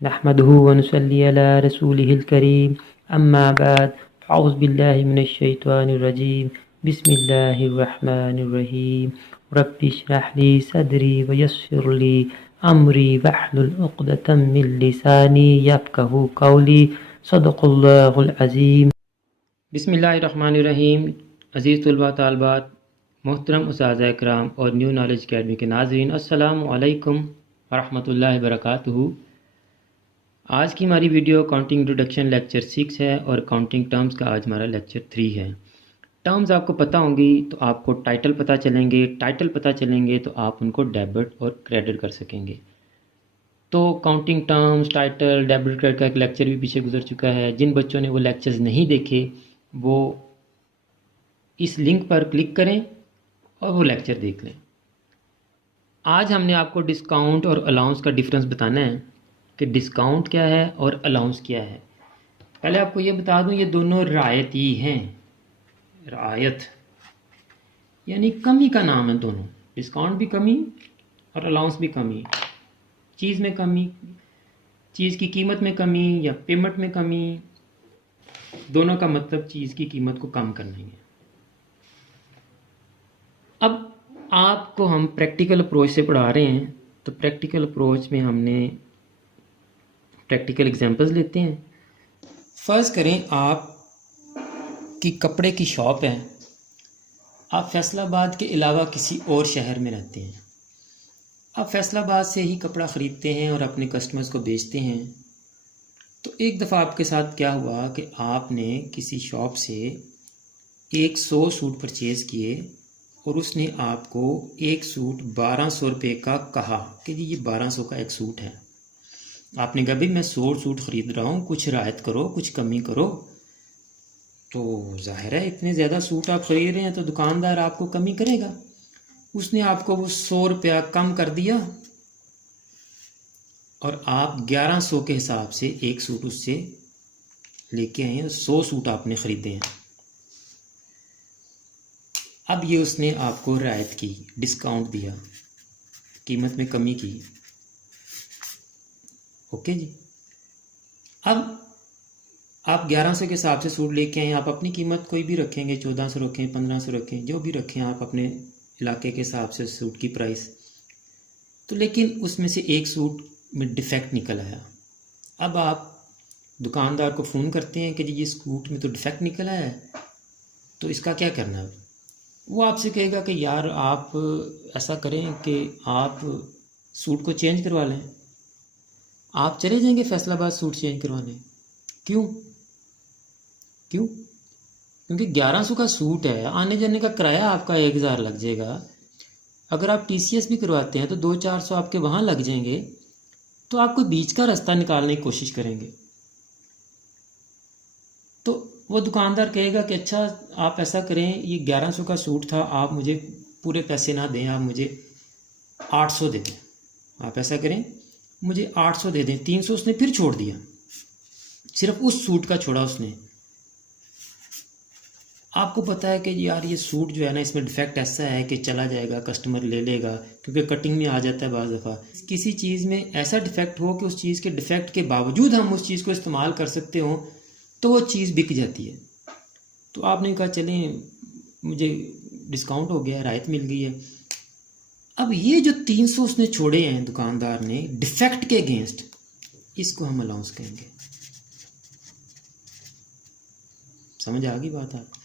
नहमदुहु व नुसल्ली अला रसूलिहिल करीम अम्मा बाद औज़ु बिल्लाहि मिनश शैतानिर रजीम बिस्मिल्लाहिर रहमानिर रहीम रब्बि इश्रह ली सदरी व यस्सिर ली अमरी वहलुल उक़दतम मिन लिसानी यफ़क़हू क़ौली सदक़ल्लाहुल अज़ीम। बिस्मिल्लाहिर्रहमानिर्रहीम। अज़ीज़ तलबा तालबात, मोहतरम उस्ताज़ इकराम और न्यू नॉलेज अकेडमी के नाज़रीन, अस्सलामु अलैकुम व रहमतुल्लाहि व बरकातुहू। आज की हमारी वीडियो काउंटिंग इंट्रोडक्शन लेक्चर 6 है और काउंटिंग टर्म्स का आज हमारा लेक्चर 3 है। टर्म्स आपको पता होंगी तो आपको टाइटल पता चलेंगे, टाइटल पता चलेंगे तो आप उनको डेबिट और क्रेडिट कर सकेंगे। तो counting terms, title, debit, credit का एक लेक्चर भी पीछे गुजर चुका है। जिन बच्चों ने वो लेक्चर्स नहीं देखे वो इस लिंक पर क्लिक करें और वो लेक्चर देख लें। आज हमने आपको डिस्काउंट और अलाउंस का डिफरेंस बताना है कि डिस्काउंट क्या है और अलाउंस क्या है। पहले आपको ये बता दूं, ये दोनों रायती हैं। रायत यानी कमी का नाम है दोनों। डिस्काउंट भी कमी और अलाउंस भी कमी। चीज़ में कमी, चीज़ की कीमत में कमी या पेमेंट में कमी, दोनों का मतलब चीज़ की कीमत को कम करना ही है। अब आपको हम प्रैक्टिकल अप्रोच से पढ़ा रहे हैं, तो प्रैक्टिकल अप्रोच में हमने प्रैक्टिकल एग्जांपल्स लेते हैं। फ़र्ज़ करें आप की कपड़े की शॉप है। आप फैसलाबाद के अलावा किसी और शहर में रहते हैं। आप फैसलाबाद से ही कपड़ा ख़रीदते हैं और अपने कस्टमर्स को बेचते हैं। तो एक दफ़ा आपके साथ क्या हुआ कि आपने किसी शॉप से 100 सूट परचेज़ किए और उसने आपको एक सूट 1200 रुपये का कहा कि जी ये 1200 का एक सूट है। आपने कहा भाई मैं 100 सूट ख़रीद रहा हूँ, कुछ रियायत करो, कुछ कमी करो। तो जाहिर है इतने ज़्यादा सूट आप ख़रीद रहे हैं तो दुकानदार आपको कमी करेगा। उसने आपको वो 100 रुपया कम कर दिया और आप 1100 के हिसाब से एक सूट उससे लेके आए हैं। 100 सूट आपने ख़रीदे हैं। अब ये उसने आपको रियायत की, डिस्काउंट दिया, कीमत में कमी की। ओके जी। अब आप 1100 के हिसाब से सूट लेके आए। आप अपनी कीमत कोई भी रखेंगे, 1400 रखें, 1500 रखें, जो भी रखें आप अपने इलाके के हिसाब से सूट की प्राइस। तो लेकिन उसमें से एक सूट में डिफेक्ट निकल आया। अब आप दुकानदार को फ़ोन करते हैं कि जी ये सूट में तो डिफेक्ट निकल आया है, तो इसका क्या करना है। वो आपसे कहेगा कि यार आप ऐसा करें कि आप सूट को चेंज करवा लें। आप चले जाएंगे फैसलाबाद सूट चेंज करवाने। क्यों? क्योंकि 1100 का सूट है, आने जाने का किराया आपका 1000 लग जाएगा। अगर आप TCS भी करवाते हैं तो 200-400 आपके वहाँ लग जाएंगे। तो आप कोई बीच का रास्ता निकालने की कोशिश करेंगे। तो वो दुकानदार कहेगा कि अच्छा आप ऐसा करें, ये 1100 का सूट था, आप मुझे पूरे पैसे ना दें, आप मुझे 800 दे दें। आप ऐसा करें, मुझे 800 दे दें। 300 उसने फिर छोड़ दिया, सिर्फ उस सूट का छोड़ा उसने। आपको पता है कि यार ये सूट जो है ना, इसमें डिफेक्ट ऐसा है कि चला जाएगा, कस्टमर ले लेगा, क्योंकि कटिंग में आ जाता है बाज़ दफ़ा। किसी चीज़ में ऐसा डिफेक्ट हो कि उस चीज़ के डिफेक्ट के बावजूद हम उस चीज़ को इस्तेमाल कर सकते हों, तो वो चीज़ बिक जाती है। तो आपने कहा चलें मुझे डिस्काउंट हो गया, राहत मिल गई है। अब ये जो 300 उसने छोड़े हैं दुकानदार ने डिफेक्ट के अगेंस्ट, इसको हम अलाउंस कहेंगे। समझ आ गई बात आपको?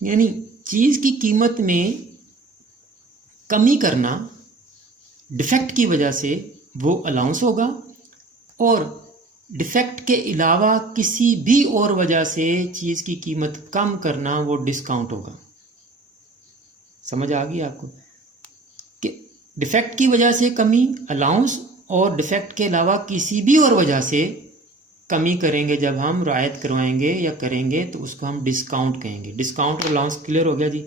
यानी चीज़ की कीमत में कमी करना डिफेक्ट की वजह से वो अलाउंस होगा, और डिफेक्ट के अलावा किसी भी और वजह से चीज़ की कीमत कम करना वो डिस्काउंट होगा। समझ आ गई आपको कि डिफेक्ट की वजह से कमी अलाउंस, और डिफेक्ट के अलावा किसी भी और वजह से कमी करेंगे जब हम रियायत करवाएंगे या करेंगे तो उसको हम डिस्काउंट कहेंगे। डिस्काउंट और अलाउंस क्लियर हो गया जी।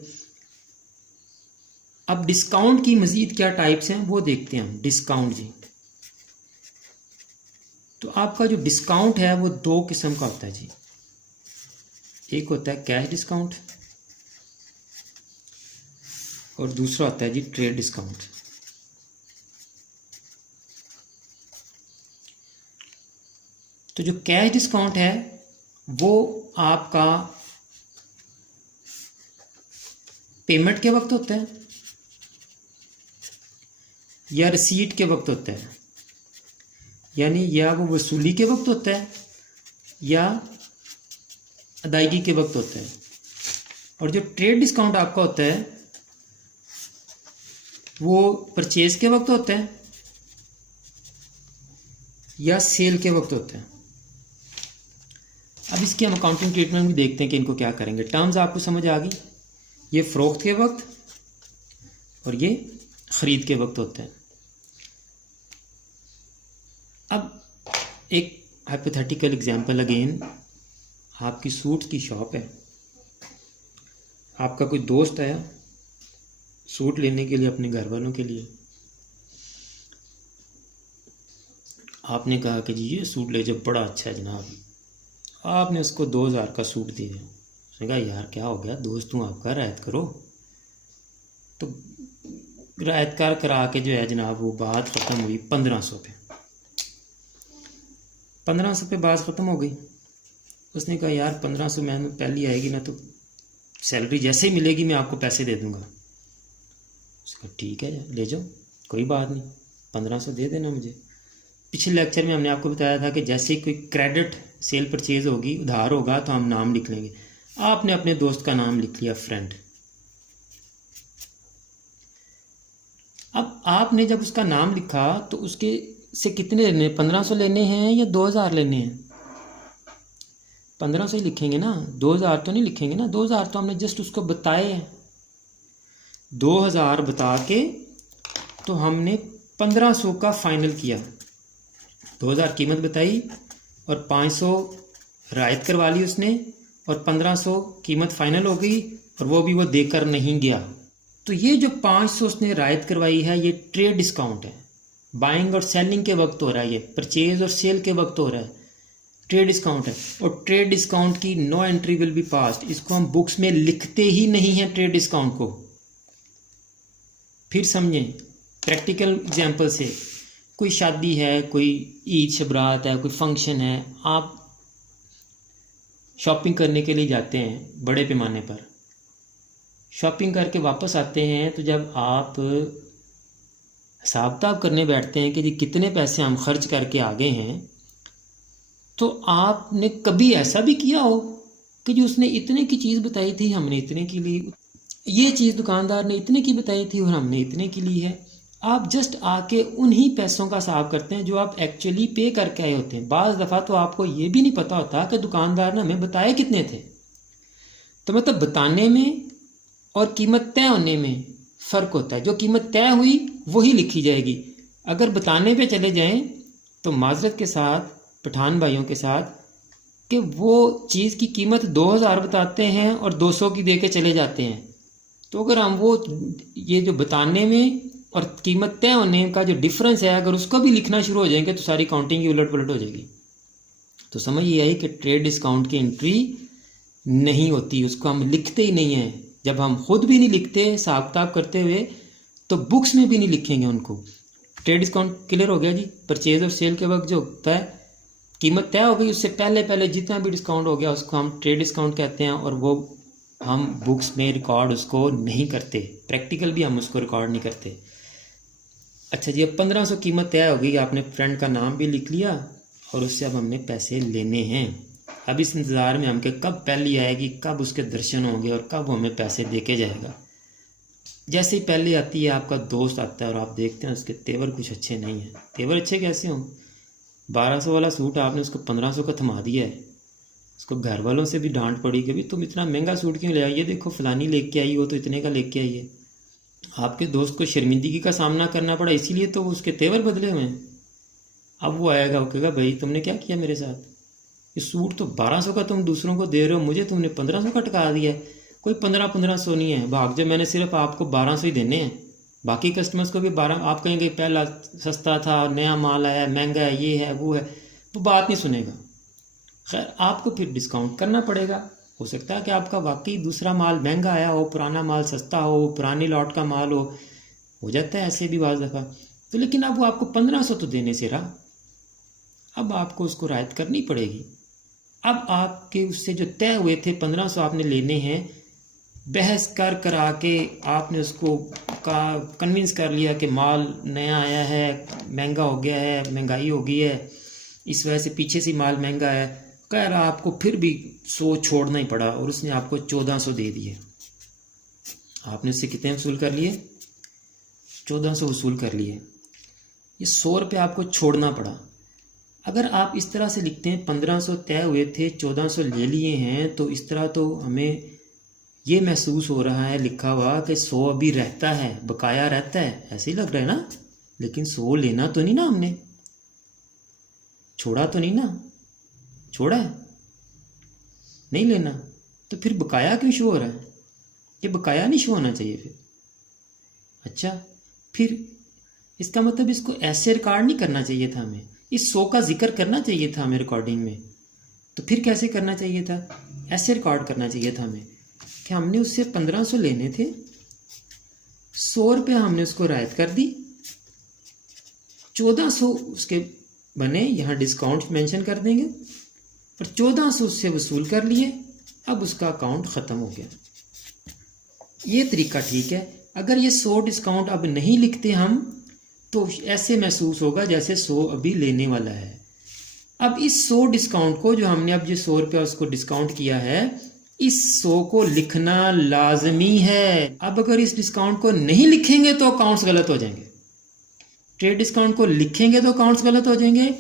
अब डिस्काउंट की मज़ीद क्या टाइप्स हैं वो देखते हैं हम। डिस्काउंट जी, तो आपका जो डिस्काउंट है वो दो किस्म का होता है जी। एक होता है कैश डिस्काउंट और दूसरा होता है जी ट्रेड डिस्काउंट। तो जो कैश डिस्काउंट है वो आपका पेमेंट के वक्त होता है या रिसीट के वक्त होता है, यानी या वो वसूली के वक्त होता है या अदायगी के वक्त होता है। और जो ट्रेड डिस्काउंट आपका होता है वो परचेज के वक्त होता है या सेल के वक्त होता है। अब इसकी हम अकाउंटिंग ट्रीटमेंट भी देखते हैं कि इनको क्या करेंगे। टर्म्स आपको समझ आ गई, ये फ़रोख्त के वक्त और ये ख़रीद के वक्त होता है। अब एक हाइपोथेटिकल एग्जांपल अगेन, आपकी सूट की शॉप है, आपका कोई दोस्त आया सूट लेने के लिए अपने घर वालों के लिए। आपने कहा कि जी ये सूट ले जाओ, बड़ा अच्छा है जनाब। आपने उसको 2000 का सूट दे दिया। उसने कहा यार क्या हो गया, दोस्त हूँ आपका, रियायत करो। तो रियायत करा के जो है जनाब वो बात ख़त्म हुई 1500 पे। 1500 पे बात ख़त्म हो गई। उसने कहा यार 1500 में पहली आएगी ना तो सैलरी जैसे ही मिलेगी मैं आपको पैसे दे दूँगा। उसका ठीक है ले जाओ, कोई बात नहीं, 1500 दे देना मुझे। पिछले लेक्चर में हमने आपको बताया था कि जैसे ही कोई क्रेडिट सेल परचेज होगी, उधार होगा, तो हम नाम लिख लेंगे। आपने अपने दोस्त का नाम लिख लिया फ्रेंड। अब आपने जब उसका नाम लिखा तो उसके से कितने लेने, 1500 लेने हैं या 2000 लेने हैं? 1500 ही लिखेंगे ना, 2000 तो नहीं लिखेंगे ना। 2000 तो हमने जस्ट उसको बताए हैं। 2000 बता के तो हमने 1500 का फाइनल किया। 2000 कीमत बताई और 500 रायत करवा ली उसने और 1500 कीमत फाइनल हो गई, और वो भी वो देकर नहीं गया। तो ये जो 500 उसने रायत करवाई है ये ट्रेड डिस्काउंट है। बाइंग और सेलिंग के वक्त हो रहा है, ये परचेज और सेल के वक्त हो रहा है, ट्रेड डिस्काउंट है। और ट्रेड डिस्काउंट की no entry will be passed. इसको हम बुक्स में लिखते ही नहीं हैं ट्रेड डिस्काउंट को। फिर समझें प्रैक्टिकल एग्जांपल से, कोई शादी है, कोई ईद शबरात है, कोई फंक्शन है, आप शॉपिंग करने के लिए जाते हैं बड़े पैमाने पर, शॉपिंग करके वापस आते हैं, तो जब आप हिसाब किताब करने बैठते हैं कि जी कितने पैसे हम खर्च करके आ गए हैं, तो आपने कभी ऐसा भी किया हो कि जी उसने इतने की चीज़ बताई थी, हमने इतने की ली, ये चीज़ दुकानदार ने इतने की बताई थी और हमने इतने की ली है। आप जस्ट आके उन्हीं पैसों का हिसाब करते हैं जो आप एक्चुअली पे करके आए होते हैं। बाज़ दफ़ा तो आपको ये भी नहीं पता होता कि दुकानदार ने हमें बताए कितने थे। तो मतलब बताने में और कीमत तय होने में फ़र्क होता है। जो कीमत तय हुई वही लिखी जाएगी। अगर बताने पे चले जाएं तो माजरत के साथ, पठान भाइयों के साथ, कि वो चीज़ की कीमत 2000 बताते हैं और 200 की दे के चले जाते हैं। तो अगर हम वो ये जो बताने में और कीमत तय होने का जो डिफरेंस है, अगर उसको भी लिखना शुरू हो जाएंगे तो सारी काउंटिंग ही उलट पुलट हो जाएगी। तो समझ ये आई कि ट्रेड डिस्काउंट की एंट्री नहीं होती, उसको हम लिखते ही नहीं हैं। जब हम खुद भी नहीं लिखते हिसाब किताब करते हुए, तो बुक्स में भी नहीं लिखेंगे उनको। ट्रेड डिस्काउंट क्लियर हो गया जी। परचेज और सेल के वक्त जो होता है, कीमत तय हो गई, उससे पहले पहले जितना भी डिस्काउंट हो गया उसको हम ट्रेड डिस्काउंट कहते हैं, और वो हम बुक्स में रिकॉर्ड उसको नहीं करते, प्रैक्टिकल भी हम उसको रिकॉर्ड नहीं करते। अच्छा जी, अब 1500 कीमत तय हो गई, आपने फ्रेंड का नाम भी लिख लिया और उससे अब हमने पैसे लेने हैं। अब इस इंतज़ार में हम कि कब पहली आएगी, कब उसके दर्शन होंगे और कब वो हमें पैसे दे के जाएगा। जैसे ही पहले आती है, आपका दोस्त आता है और आप देखते हैं उसके तेवर कुछ अच्छे नहीं हैं। तेवर अच्छे कैसे हों? 1200 वाला सूट आपने उसको 1500 का थमा दिया है। उसको घर वालों से भी डांट पड़ी कि भाई तुम इतना महंगा सूट क्यों ले आई, ये देखो फलानी लेके आई हो तो इतने का लेके आई है। आपके दोस्त को शर्मिंदगी का सामना करना पड़ा, इसीलिए तो उसके तेवर बदले हुए हैं। अब वो आएगा, वो कहेगा भाई तुमने क्या किया मेरे साथ, ये सूट तो 1200 का तुम दूसरों को दे रहे हो, मुझे तुमने 1500 का टका दिया है। कोई 1500 नहीं है भाग, जब मैंने सिर्फ आपको 1200 ही देने हैं। बाकी कस्टमर्स को भी 12, आप कहेंगे पहला सस्ता था, नया माल आया, महंगा है, ये है वो है, वो बात नहीं सुनेगा। खैर आपको फिर डिस्काउंट करना पड़ेगा। हो सकता है कि आपका वाकई दूसरा माल महंगा आया हो, पुराना माल सस्ता हो, पुरानी लॉट का माल हो जाता है ऐसे भी बाज़ दफ़ा। तो लेकिन अब वो आपको 1500 तो देने से रहा। अब आपको उसको रियायत करनी पड़ेगी। अब आपके उससे जो तय हुए थे 1500 आपने लेने हैं, बहस कर करा के आपने उसको कन्विंस कर लिया कि माल नया आया है, महंगा हो गया है, महंगाई हो गई है, इस वजह से पीछे से माल महंगा है, कह रहा आपको फिर भी 100 छोड़ना ही पड़ा और उसने आपको 1400 दे दिए। आपने उससे कितने वसूल कर लिए? 1400 वसूल कर लिए। ये 100 रुपये आपको छोड़ना पड़ा। अगर आप इस तरह से लिखते हैं 1500 तय हुए थे, 1400 ले लिए हैं, तो इस तरह तो हमें ये महसूस हो रहा है लिखा हुआ कि 100 अभी रहता है, बकाया रहता है, ऐसे ही लग रहा है ना। लेकिन 100 लेना तो नहीं ना, हमने छोड़ा तो नहीं ना, छोड़ा है नहीं लेना, तो फिर बकाया क्यों शो हो रहा है? ये बकाया नहीं शो होना चाहिए फिर। अच्छा, फिर इसका मतलब इसको ऐसे रिकॉर्ड नहीं करना चाहिए था, हमें इस 100 का जिक्र करना चाहिए था हमें रिकॉर्डिंग में। तो फिर कैसे करना चाहिए था? ऐसे रिकॉर्ड करना चाहिए था हमें कि हमने उससे 1500 लेने थे, 100 रुपये हमने उसको रियायत कर दी, 1400 उसके बने, यहाँ डिस्काउंट मेंशन कर देंगे, और 1400 उससे वसूल कर लिए। अब उसका अकाउंट ख़त्म हो गया। ये तरीका ठीक है। अगर ये 100 डिस्काउंट अब नहीं लिखते हम, तो ऐसे महसूस होगा जैसे 100 अभी लेने वाला है। अब इस 100 डिस्काउंट को, जो हमने अब जो 100 रुपया उसको डिस्काउंट किया है, इस 100 को लिखना लाजमी है। अब अगर इस डिस्काउंट को नहीं लिखेंगे तो अकाउंट्स गलत हो जाएंगे। ट्रेड डिस्काउंट को लिखेंगे तो अकाउंट्स गलत हो जाएंगे,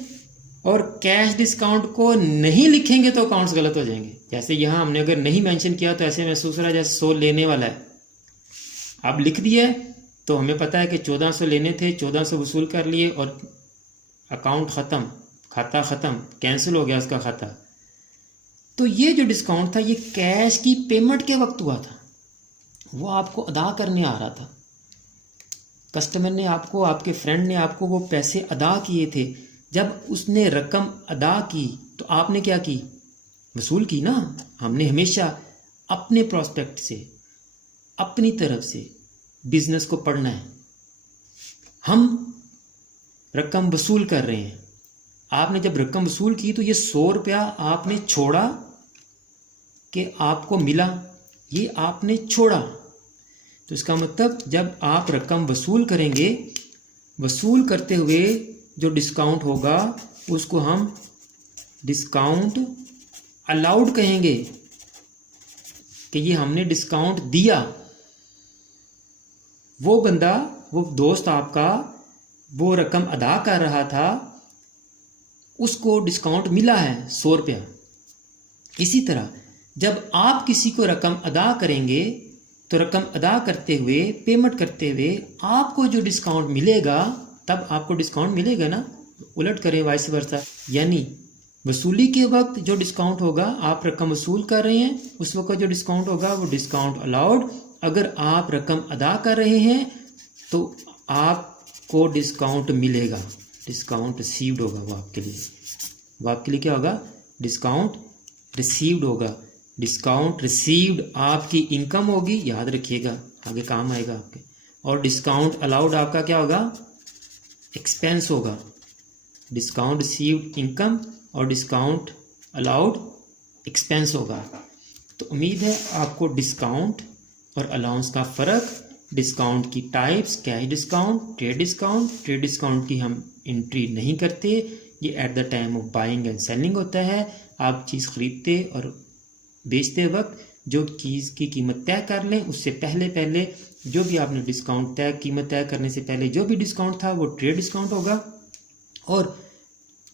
और कैश डिस्काउंट को नहीं लिखेंगे तो अकाउंट्स गलत हो जाएंगे। जैसे यहाँ हमने अगर नहीं मेंशन किया तो ऐसे महसूस हो रहा है जैसे 100 लेने वाला है। अब लिख दिया तो हमें पता है कि 1400 लेने थे, 1400 वसूल कर लिए और अकाउंट ख़त्म, खाता ख़त्म, कैंसिल हो गया उसका खाता। तो ये जो डिस्काउंट था ये कैश की पेमेंट के वक्त हुआ था, वो आपको अदा करने आ रहा था। कस्टमर ने आपको, आपके फ्रेंड ने आपको वो पैसे अदा किए थे। जब उसने रकम अदा की तो आपने क्या की? वसूल की ना। हमने हमेशा अपने प्रोस्पेक्ट से, अपनी तरफ से बिजनेस को पढ़ना है। हम रकम वसूल कर रहे हैं। आपने जब रकम वसूल की तो ये 100 रुपया आपने छोड़ा कि आपको मिला, ये आपने छोड़ा। तो इसका मतलब जब आप रकम वसूल करेंगे, वसूल करते हुए जो डिस्काउंट होगा उसको हम डिस्काउंट अलाउड कहेंगे कि ये हमने डिस्काउंट दिया। वो बंदा, वो दोस्त आपका वो रकम अदा कर रहा था, उसको डिस्काउंट मिला है 100 रुपया। इसी तरह जब आप किसी को रकम अदा करेंगे तो रकम अदा करते हुए, पेमेंट करते हुए आपको जो डिस्काउंट मिलेगा, तब आपको डिस्काउंट मिलेगा ना। उलट करें, वाइस वर्सा, यानी वसूली के वक्त जो डिस्काउंट होगा, आप रकम वसूल कर रहे हैं, उस वक्त जो डिस्काउंट होगा वो डिस्काउंट अलाउड। अगर आप रकम अदा कर रहे हैं तो आपको डिस्काउंट मिलेगा, डिस्काउंट रिसीव्ड होगा वो आपके लिए। वो आपके लिए क्या होगा? डिस्काउंट रिसीव्ड होगा। डिस्काउंट रिसीव्ड आपकी इनकम होगी, याद रखिएगा, आगे काम आएगा आपके। और डिस्काउंट अलाउड आपका क्या होगा? एक्सपेंस होगा। डिस्काउंट रिसीव्ड इनकम और डिस्काउंट अलाउड एक्सपेंस होगा। तो उम्मीद है आपको डिस्काउंट और अलाउंस का फ़र्क, डिस्काउंट की types, cash discount, trade discount की हम एंट्री नहीं करते, ये at the time of buying and selling होता है। आप चीज़ खरीदते और बेचते वक्त जो चीज़ की कीमत तय कर लें, उससे पहले जो भी आपने डिस्काउंट कीमत तय करने से पहले जो भी डिस्काउंट था वो ट्रेड डिस्काउंट होगा, और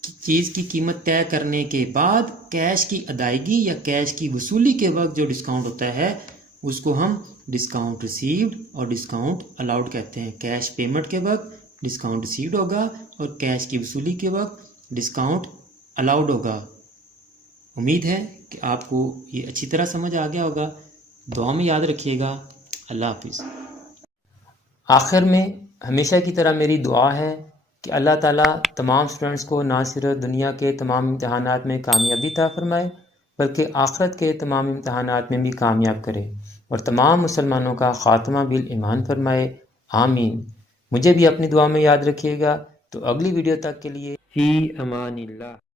चीज़ की कीमत तय करने के बाद कैश की अदायगी या कैश की वसूली के वक्त जो डिस्काउंट होता है उसको हम डिस्काउंट रिसीव्ड और डिस्काउंट अलाउड कहते हैं। कैश पेमेंट के वक्त डिस्काउंट रिसीव्ड होगा और कैश की वसूली के वक्त डिस्काउंट अलाउड होगा। उम्मीद है कि आपको ये अच्छी तरह समझ आ गया होगा। दुआ में याद रखिएगा। अल्लाह हाफिज़। आखिर में हमेशा की तरह मेरी दुआ है कि अल्लाह ताला तमाम स्टूडेंट्स को ना सिर्फ दुनिया के तमाम इम्तहानात में कामयाबी अता फरमाए, बल्कि आखिरत के तमाम इम्तहानात में भी कामयाब करे और तमाम मुसलमानों का ख़ात्मा बिल ईमान फरमाए। आमीन। मुझे भी अपनी दुआ में याद रखिएगा। तो अगली वीडियो तक के लिए फ़ी अमानिल्लाह।